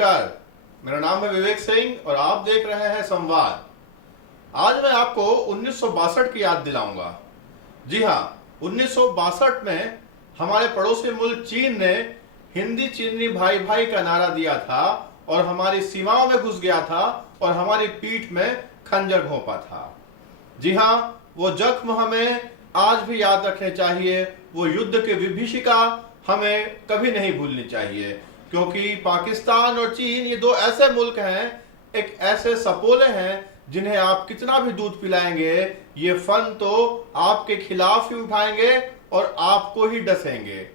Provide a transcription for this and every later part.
नमस्कार, मेरा नाम है विवेक सिंह और आप देख रहे हैं संवाद। आज मैं आपको 1962 की याद दिलाऊंगा। जी हाँ, 1962 में हमारे पड़ोसी मुल्क चीन ने हिंदी चीनी भाई भाई का नारा दिया था और हमारी सीमाओं में घुस गया था और हमारी पीठ में खंजर घोंपा था। जी हाँ, वो जख्म हमें आज भी याद रखने चाहिए। वो युद्ध की विभीषिका हमें कभी नहीं भूलनी चाहिए, क्योंकि पाकिस्तान और चीन ये दो ऐसे मुल्क हैं, एक ऐसे सपोले हैं जिन्हें आप कितना भी दूध पिलाएंगे ये फन तो आपके खिलाफ ही उठाएंगे और आपको ही डसेंगे।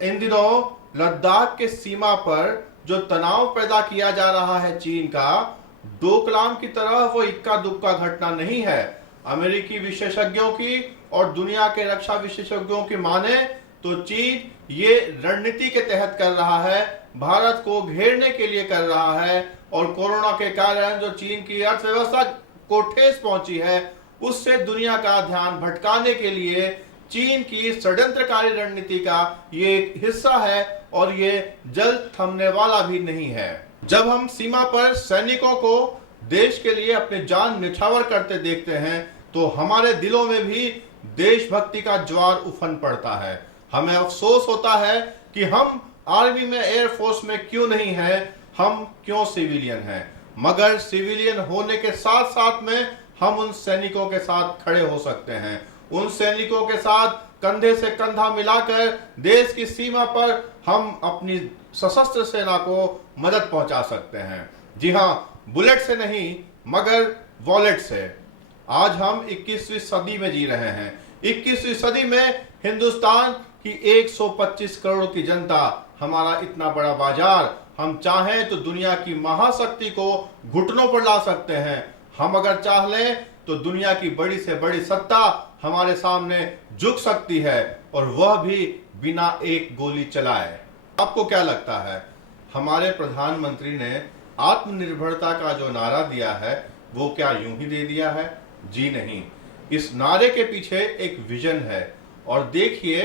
इन दिनों लद्दाख के सीमा पर जो तनाव पैदा किया जा रहा है चीन का, डोकलाम की तरह वो इक्का दुक्का घटना नहीं है। अमेरिकी विशेषज्ञों की और दुनिया के रक्षा विशेषज्ञों की माने तो चीन ये रणनीति के तहत कर रहा है, भारत को घेरने के लिए कर रहा है और कोरोना के कारण जो चीन की अर्थव्यवस्था को ठेस पहुंची है उससे दुनिया का ध्यान भटकाने के लिए चीन की षड्यंत्रकारी रणनीति का ये एक हिस्सा है और ये जल्द थमने वाला भी नहीं है। जब हम सीमा पर सैनिकों को देश के लिए अपनी जान न्यौछावर करते देखते हैं तो हमारे दिलों में भी देशभक्ति का ज्वार उफन पड़ता है। हमें अफसोस होता है कि हम आर्मी में, एयरफोर्स में क्यों नहीं हैं, हम क्यों सिविलियन हैं। मगर सिविलियन होने के साथ साथ में हम उन सैनिकों के साथ खड़े हो सकते हैं, उन सैनिकों के साथ कंधे से कंधा मिलाकर देश की सीमा पर हम अपनी सशस्त्र सेना को मदद पहुंचा सकते हैं। जी हाँ, बुलेट से नहीं मगर वॉलेट से। आज हम 21वीं सदी में जी रहे हैं। 21वीं सदी में हिंदुस्तान की 125 करोड़ की जनता, हमारा इतना बड़ा बाजार, हम चाहें तो दुनिया की महाशक्ति को घुटनों पर ला सकते हैं। हम अगर चाह लें तो दुनिया की बड़ी से बड़ी सत्ता हमारे सामने झुक सकती है और वह भी बिना एक गोली चलाए। आपको क्या लगता है, हमारे प्रधानमंत्री ने आत्मनिर्भरता का जो नारा दिया है वो क्या यूं ही दे दिया है? जी नहीं, इस नारे के पीछे एक विजन है। और देखिए,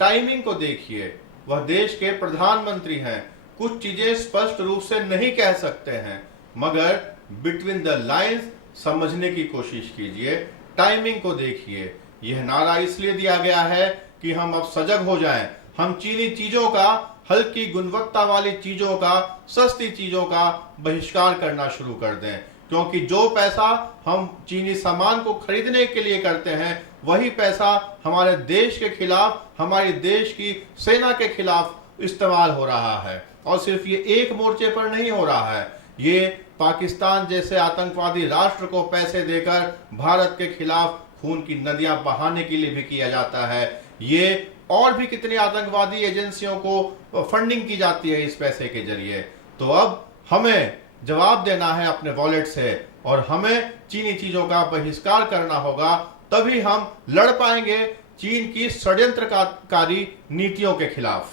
टाइमिंग को देखिए, वह देश के प्रधानमंत्री हैं। कुछ चीजें स्पष्ट रूप से नहीं कह सकते हैं मगर बिटवीन द लाइंस समझने की कोशिश कीजिए। टाइमिंग को देखिए। यह नारा इसलिए दिया गया है कि हम अब सजग हो जाएं। हम चीनी चीजों का, हल्की गुणवत्ता वाली चीजों का, सस्ती चीजों का बहिष्कार करना शुरू कर दें, क्योंकि जो पैसा हम चीनी सामान को खरीदने के लिए करते हैं वही पैसा हमारे देश के खिलाफ, हमारे देश की सेना के खिलाफ इस्तेमाल हो रहा है। और सिर्फ ये एक मोर्चे पर नहीं हो रहा है, ये पाकिस्तान जैसे आतंकवादी राष्ट्र को पैसे देकर भारत के खिलाफ खून की नदियां बहाने के लिए भी किया जाता है। ये और भी कितनी आतंकवादी एजेंसियों को फंडिंग की जाती है इस पैसे के जरिए। तो अब हमें जवाब देना है अपने वॉलेट से और हमें चीनी चीजों का बहिष्कार करना होगा, तभी हम लड़ पाएंगे चीन की षड्यंत्रकारी नीतियों के खिलाफ।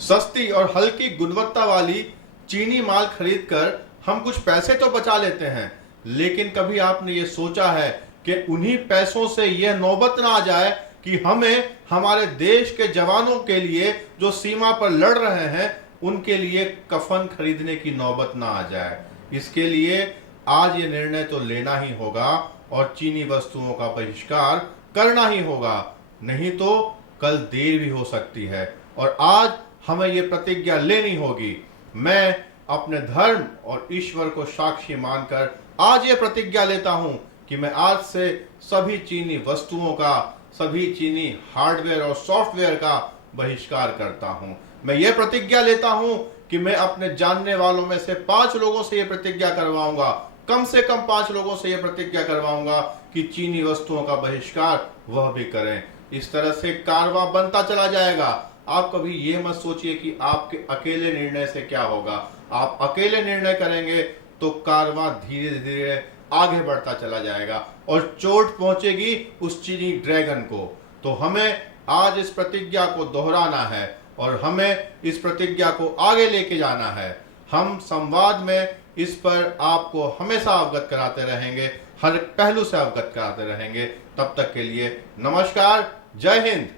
सस्ती और हल्की गुणवत्ता वाली चीनी माल खरीदकर हम कुछ पैसे तो बचा लेते हैं, लेकिन कभी आपने ये सोचा है कि उन्हीं पैसों से यह नौबत ना आ जाए कि हमें हमारे देश के जवानों के लिए जो सीमा पर लड़ रहे हैं उनके लिए कफन खरीदने की नौबत ना आ जाए। इसके लिए आज ये निर्णय तो लेना ही होगा और चीनी वस्तुओं का बहिष्कार करना ही होगा, नहीं तो कल देर भी हो सकती है। और आज हमें ये प्रतिज्ञा लेनी होगी। मैं अपने धर्म और ईश्वर को साक्षी मानकर आज ये प्रतिज्ञा लेता हूं कि मैं आज से सभी चीनी वस्तुओं का, सभी चीनी हार्डवेयर और सॉफ्टवेयर का बहिष्कार करता हूं। मैं ये प्रतिज्ञा लेता हूं कि मैं अपने जानने वालों में से 5 लोगों से ये प्रतिज्ञा करवाऊंगा, कम से कम 5 लोगों से ये प्रतिज्ञा करवाऊंगा कि चीनी वस्तुओं का बहिष्कार वह भी करें। इस तरह से कारवां बनता चला जाएगा। आप कभी ये मत सोचिए कि आपके अकेले निर्णय से क्या होगा। आप अकेले निर्णय करेंगे तो कारवां धीरे धीरे आगे बढ़ता चला जाएगा और चोट पहुंचेगी उस चीनी ड्रैगन को। तो हमें आज इस प्रतिज्ञा को दोहराना है और हमें इस प्रतिज्ञा को आगे लेके जाना है। हम संवाद में इस पर आपको हमेशा अवगत कराते रहेंगे, हर पहलू से अवगत कराते रहेंगे। तब तक के लिए नमस्कार, जय हिंद।